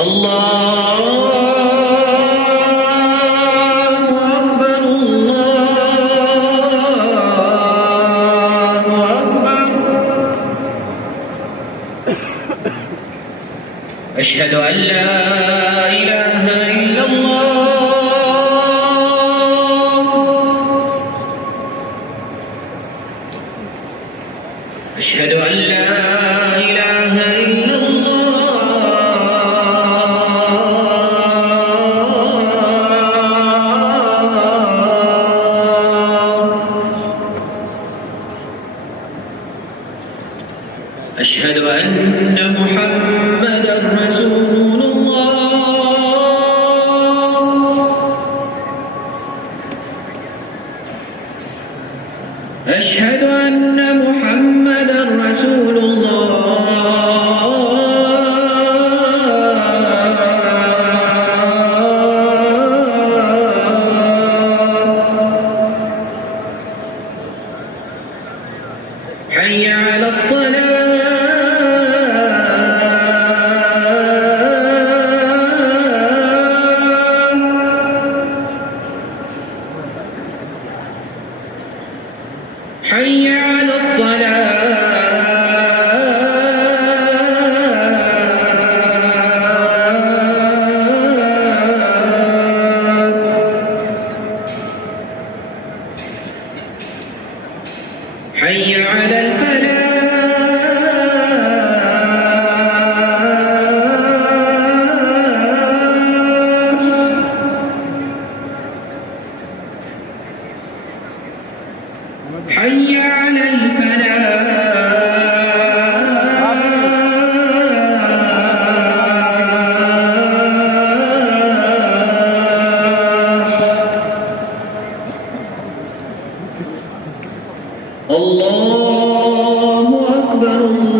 الله أكبر الله أكبر. أشهد أن لا إله إلا الله. أشهد أن لا إله إلا الله. أشهد أن محمدًا رسول الله. أشهد أن محمدًا رسول الله. حي على الصلاة. حي على الصلاة. حي على الفلاح. حي على الفلاح. الله أكبر.